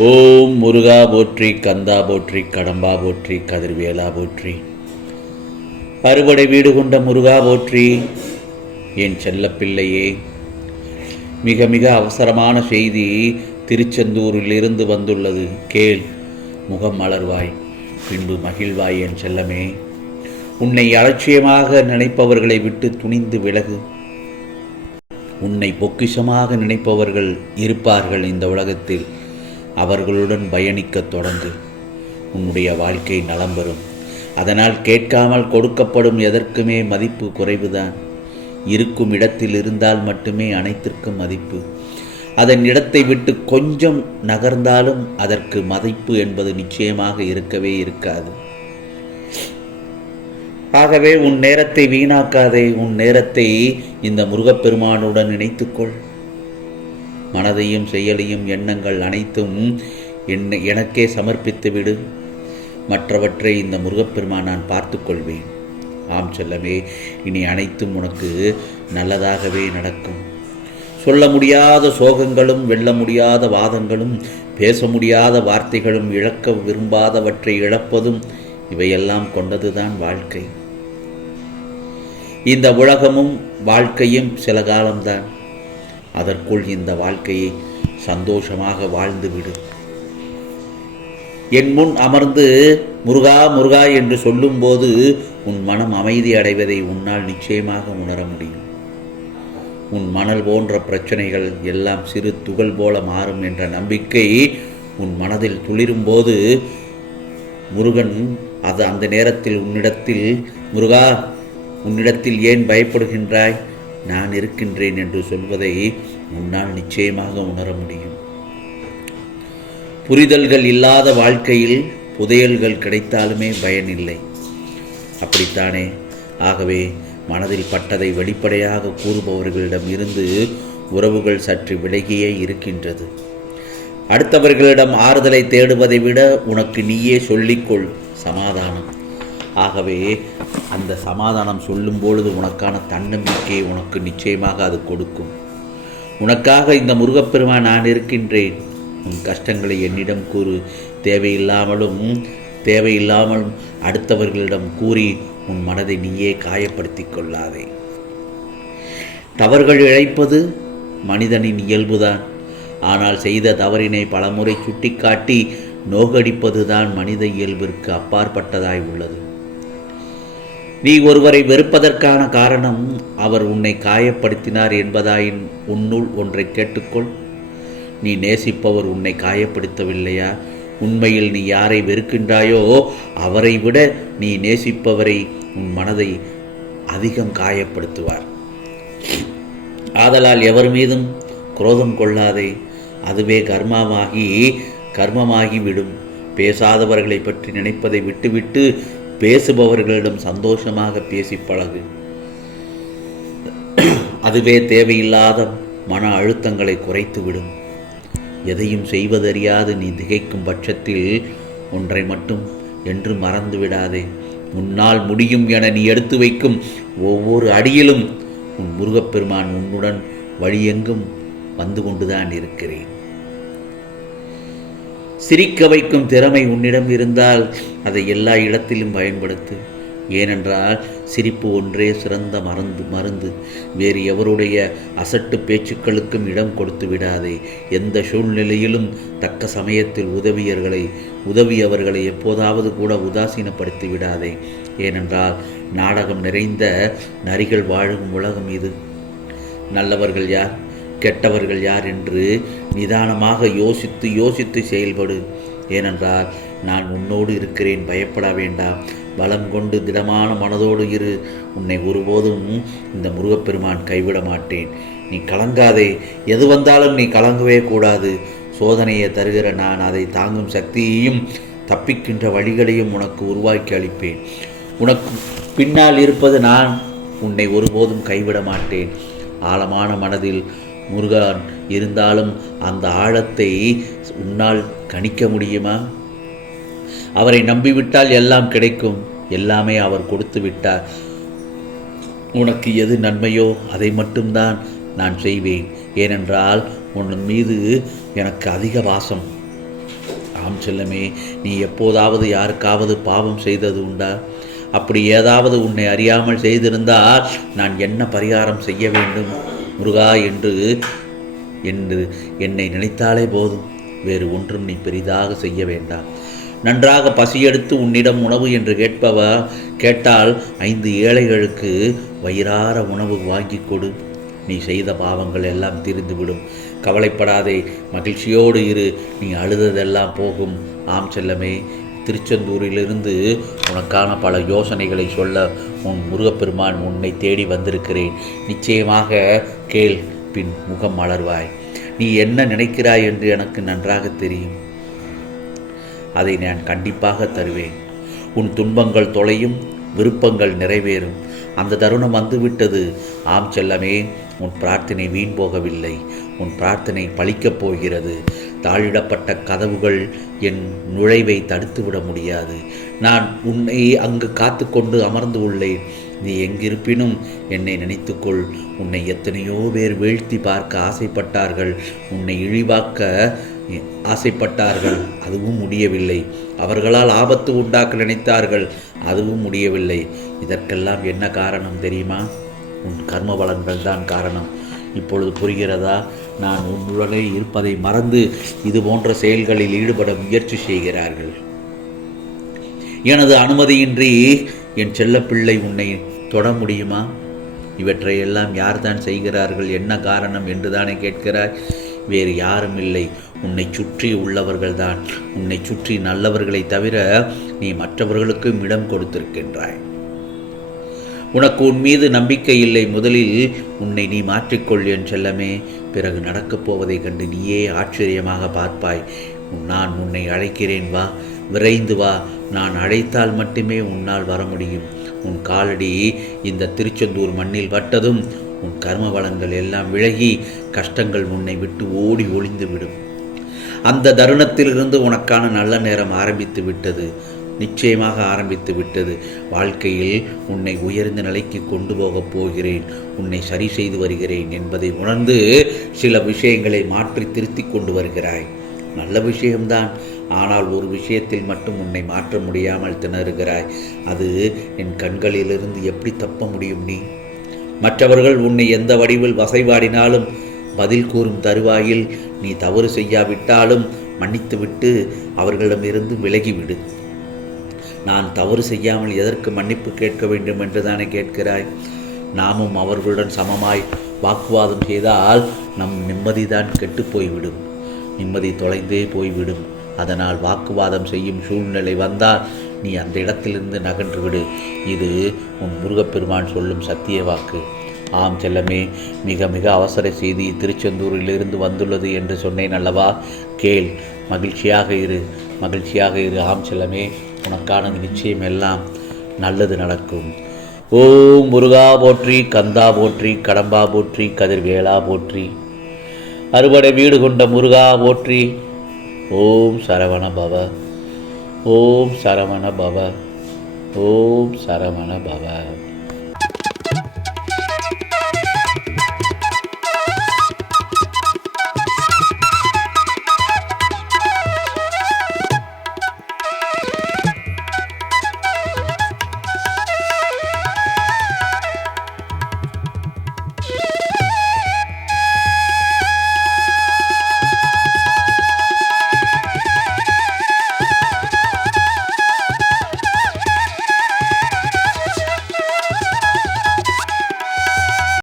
ஓம் முருகா போற்றி கந்தா போற்றி கடம்பா போற்றி கதிர்வேலா போற்றி. அறுபடை வீடு கொண்ட முருகா போற்றி என் செல்லப்பிள்ளையே. மிக மிக அவசரமான செய்தி திருச்செந்தூரிலிருந்து வந்துள்ளது. கேள் முகம் மலர்வாய் பின்பு மகிழ்வாய் என் செல்லமே. உன்னை அலட்சியமாக நினைப்பவர்களை விட்டு துணிந்து விலகு. உன்னை பொக்கிஷமாக நினைப்பவர்கள் இருப்பார்கள் இந்த உலகத்தில். அவர்களுடன் பயணிக்கத் தொடங்கு. உன்னுடைய வாழ்க்கை நலம் பெறும். அதனால் கேட்காமல் கொடுக்கப்படும் எதற்குமே மதிப்பு குறைவுதான். இருக்கும் இடத்தில் இருந்தால் மட்டுமே அனைத்திற்கும் மதிப்பு. அதன் இடத்தை விட்டு கொஞ்சம் நகர்ந்தாலும் அதற்கு மதிப்பு என்பது நிச்சயமாக இருக்கவே இருக்காது. ஆகவே உன் நேரத்தை வீணாக்காதே. உன் நேரத்தை இந்த முருகப்பெருமானுடன் இணைத்துக்கொள் மனதையும் செயலையும் எண்ணங்கள் அனைத்தும் என் எனக்கே சமர்ப்பித்து விடு. மற்றவற்றை இந்த முருகப்பெருமான் நான் பார்த்து கொள்வேன். ஆம் செல்லமே இனி அனைத்தும் உனக்கு நல்லதாகவே நடக்கும். சொல்ல முடியாத சோகங்களும் வெல்ல முடியாத வாதங்களும் பேச முடியாத வார்த்தைகளும் இழக்க விரும்பாதவற்றை இழப்பதும் இவையெல்லாம் கொண்டதுதான் வாழ்க்கை. இந்த உலகமும் வாழ்க்கையும் சில காலம்தான். அதற்குள் இந்த வாழ்க்கையை சந்தோஷமாக வாழ்ந்துவிடு. என் முன் அமர்ந்து முருகா முருகா என்று சொல்லும்போது உன் மனம் அமைதி அடைவதை உன்னால் நிச்சயமாக உணர முடியும். உன் மணல் போன்ற பிரச்சனைகள் எல்லாம் சிறு துகள் போல மாறும் என்ற நம்பிக்கை உன் மனதில் துளிரும்போது முருகன் அது அந்த நேரத்தில் உன்னிடத்தில் முருகா உன்னிடத்தில் ஏன் பயப்படுகின்றாய்? நான் இருக்கின்றேன் என்று சொல்வதை உன்னால் நிச்சயமாக உணர முடியும். புரிதல்கள் இல்லாத வாழ்க்கையில் புதையல்கள் கிடைத்தாலுமே பயனில்லை. அப்படித்தானே? ஆகவே மனதில் பட்டதை வெளிப்படையாக கூறுபவர்களிடம் இருந்து உறவுகள் சற்று விலகியே இருக்கின்றது. அடுத்தவர்களிடம் ஆறுதலை தேடுவதை விட உனக்கு நீயே சொல்லிக்கொள் சமாதானம். ஆகவே அந்த சமாதானம் சொல்லும் பொழுது உனக்கான தன்னம்பிக்கையை உனக்கு நிச்சயமாக அது கொடுக்கும். உனக்காக இந்த முருகப்பெருமான் நான் இருக்கின்றேன். உன் கஷ்டங்களை என்னிடம் கூறு. தேவையில்லாமலும் தேவையில்லாமலும் அடுத்தவர்களிடம் கூறி உன் மனதை நீயே காயப்படுத்திக் கொள்ளாதே. தவறுகள் இழைப்பது மனிதனின் இயல்புதான். ஆனால் செய்த தவறினை பலமுறை சுட்டிக்காட்டி நோகடிப்பதுதான் மனித இயல்பிற்கு அப்பாற்பட்டதாய் உள்ளது. நீ ஒருவரை வெறுப்பதற்கான காரணம் அவர் உன்னை காயப்படுத்தினார் என்பதாயின் உன்னுள் ஒன்றை கேட்டுக்கொள். நீ நேசிப்பவர் உன்னை காயப்படுத்தவில்லையா? உண்மையில் நீ யாரை வெறுக்கின்றாயோ அவரை விட நீ நேசிப்பவரை உன் மனதை அதிகம் காயப்படுத்துவார். ஆதலால் எவர் மீதும் குரோதம் கொள்ளாதே. அதுவே கர்மமாகி கர்மமாகி விடும் பேசாதவர்களை பற்றி நினைப்பதை விட்டுவிட்டு பேசுபவர்களிடம் சந்தோஷமாக பேசி பழகு. அதுவே தேவையில்லாத மன அழுத்தங்களை குறைத்துவிடும். எதையும் செய்வதறியாது நீ திகைக்கும் பட்சத்தில் ஒன்றை மட்டும் என்று மறந்து விடாதே உன்னால் முடியும் என நீ எடுத்து வைக்கும் ஒவ்வொரு அடியிலும் உன் முருகப்பெருமான் உன்னுடன் வழியெங்கும் வந்து கொண்டுதான் இருக்கிறேன். சிரிக்க வைக்கும் திறமை உன்னிடம் இருந்தால் அதை எல்லா இடத்திலும் பயன்படுத்து. ஏனென்றால் சிரிப்பு ஒன்றே சிறந்த மருந்து மருந்து. வேறு எவருடைய அசட்டு பேச்சுக்களுக்கும் இடம் கொடுத்து விடாதே. எந்த சூழ்நிலையிலும் தக்க சமயத்தில் உதவியர்களை உதவியவர்களை எப்போதாவது கூட உதாசீனப்படுத்தி விடாதே. ஏனென்றால் நாடகம் நிறைந்த நரிகள் வாழும் உலகம் இது. நல்லவர்கள் யார்? கெட்டவர்கள் யார் என்று நிதானமாக யோசித்து யோசித்து செயல்படு. ஏனென்றால் நான் உன்னோடு இருக்கிறேன் பயப்பட வேண்டாம். பலம் கொண்டு திடமான மனதோடு இரு. உன்னை ஒருபோதும் இந்த முருகப்பெருமான் கைவிட மாட்டேன். நீ கலங்காதே. எது வந்தாலும் நீ கலங்கவே கூடாது. சோதனையை தருகிற நான் அதை தாங்கும் சக்தியையும் தப்பிக்கின்ற வழிகளையும் உனக்கு உருவாக்கி அளிப்பேன். உனக்கு பின்னால் இருப்பது நான் உன்னை ஒருபோதும் கைவிட மாட்டேன். ஆழமான மனதில் முருகன் இருந்தாலும் அந்த ஆழத்தை உன்னால் கணிக்க முடியுமா? அவரை நம்பிவிட்டால் எல்லாம் கிடைக்கும். எல்லாமே அவர் கொடுத்து விட்டார். உனக்கு எது நன்மையோ அதை மட்டும்தான் நான் செய்வேன். ஏனென்றால் உன் மீது எனக்கு அதிக வாசம். ஆம் செல்லமே நீ எப்போதாவது யாருக்காவது பாவம் செய்தது உண்டா? அப்படி ஏதாவது உன்னை அறியாமல் செய்திருந்தால் நான் என்ன பரிகாரம் செய்ய வேண்டும்? முருகா என்று என்று என்னை நினைத்தாலே போதும். வேறு ஒன்றும் நீ பெரிதாக செய்ய வேண்டாம். நன்றாக பசியெடுத்து உன்னிடம் உணவு என்று கேட்பவ கேட்டால் ஐந்து ஏழைகளுக்கு வயிறார உணவு வாங்கி கொடு. நீ செய்த பாவங்கள் எல்லாம் தீர்ந்துவிடும். கவலைப்படாதே மகிழ்ச்சியோடு இரு. நீ அழுததெல்லாம் போகும். ஆம் செல்லமே. திருச்செந்தூரிலிருந்து உனக்கான பல யோசனைகளை சொல்ல உன் முருகப்பெருமான் உன்னை தேடி வந்திருக்கிறேன். நிச்சயமாக கேள் பின் முகம் மலர்வாய். நீ என்ன நினைக்கிறாய் என்று எனக்கு நன்றாக தெரியும். அதை நான் கண்டிப்பாக தருவேன். உன் துன்பங்கள் தொலையும் விருப்பங்கள் நிறைவேறும். அந்த தருணம் வந்துவிட்டது. ஆம் செல்லமே உன் பிரார்த்தனை வீண் போகவில்லை. உன் பிரார்த்தனை பழிக்கப் போகிறது. தாழிடப்பட்ட கதவுகள் என் நுழைவை தடுத்துவிட முடியாது. நான் உன்னை அங்கு காத்து கொண்டு அமர்ந்து உள்ளேன். நீ எங்கிருப்பினும் என்னை நினைத்துக்கொள். உன்னை எத்தனையோ பேர் வீழ்த்தி பார்க்க ஆசைப்பட்டார்கள். உன்னை இழிவாக்க ஆசைப்பட்டார்கள். அதுவும் முடியவில்லை. அவர்களால் ஆபத்து உண்டாக்க நினைத்தார்கள். அதுவும் முடியவில்லை. இதற்கெல்லாம் என்ன காரணம் தெரியுமா? உன் கர்ம பலன்கள் தான் காரணம். இப்பொழுது புரிகிறதா? நான் உன்னுடனே இருப்பதை மறந்து இது போன்ற செயல்களில் ஈடுபட முயற்சி செய்கிறார்கள். எனது அனுமதியின்றி என் செல்லப்பிள்ளை உன்னை தொட முடியுமா? இவற்றை எல்லாம் யார்தான் செய்கிறார்கள்? என்ன காரணம் என்று தானே கேட்கிறாய்? வேறு யாரும் இல்லை. உன்னை சுற்றி உள்ளவர்கள்தான். உன்னை சுற்றி நல்லவர்களை தவிர நீ மற்றவர்களுக்கும் இடம் கொடுத்திருக்கின்றாய். உனக்கு உன் மீது நம்பிக்கை இல்லை முதலில் உன்னை நீ மாற்றிக்கொள் என் செல்லமே. பிறகு நடக்கப் போவதைக் கண்டு நீயே ஆச்சரியமாக பார்ப்பாய். நான் உன்னை அழைக்கிறேன் வா. விரைந்து வா. நான் அழைத்தால் மட்டுமே உன்னால் வர முடியும். உன் காலடி இந்த திருச்செந்தூர் மண்ணில் பட்டதும் உன் கர்ம வளங்கள் எல்லாம் விலகி கஷ்டங்கள் உன்னை விட்டு ஓடி ஒளிந்து விடும். அந்த தருணத்திலிருந்து உனக்கான நல்ல நேரம் ஆரம்பித்து விட்டது. நிச்சயமாக ஆரம்பித்து விட்டது. வாழ்க்கையில் உன்னை உயர்ந்த நிலைக்கு கொண்டு போகப் போகிறேன். உன்னை சரி செய்து வருகிறேன் என்பதை உணர்ந்து சில விஷயங்களை மாற்றி திருத்தி கொண்டு வருகிறாய். நல்ல விஷயம்தான். ஆனால் ஒரு விஷயத்தில் மட்டும் உன்னை மாற்ற முடியாமல் திணறுகிறாய். அது என் கண்களிலிருந்து எப்படி தப்ப முடியும் நீ? மற்றவர்கள் உன்னை எந்த வடிவில் வசைபாடினாலும் பதில் கூறும் தருவாயில் நீ தவறு செய்யாவிட்டாலும் மன்னித்துவிட்டு அவர்களிடமிருந்து விலகிவிடு. நான் தவறு செய்யாமல் எதற்கு மன்னிப்பு கேட்க வேண்டும் என்று தானே கேட்கிறாய்? நாமும் அவர்களுடன் சமமாய் வாக்குவாதம் செய்தால் நம் நிம்மதிதான் கெட்டு போய்விடும். நிம்மதி தொலைந்தே போய்விடும். அதனால் வாக்குவாதம் செய்யும் சூழ்நிலை வந்தால் நீ அந்த இடத்திலிருந்து நகன்று விடு இது உன் முருகப்பெருமான் சொல்லும் சத்திய வாக்கு. ஆம் செல்லமே மிக மிக அவசர செய்தி திருச்செந்தூரிலிருந்து வந்துள்ளது என்று சொன்னேன் அல்லவா? கேள் மகிழ்ச்சியாக இரு. மகிழ்ச்சியாக இரு. ஆம் செல்லமே உனக்கானது நிச்சயம் எல்லாம் நல்லது நடக்கும். ஓம் முருகா போற்றி கந்தா போற்றி கடம்பா போற்றி கதிர்வேலா போற்றி. அறுபடை வீடு கொண்ட முருகா போற்றி. ஓம் சரவண பவ. ஓம் சரவண பவ. ஓம் சரவண பவ.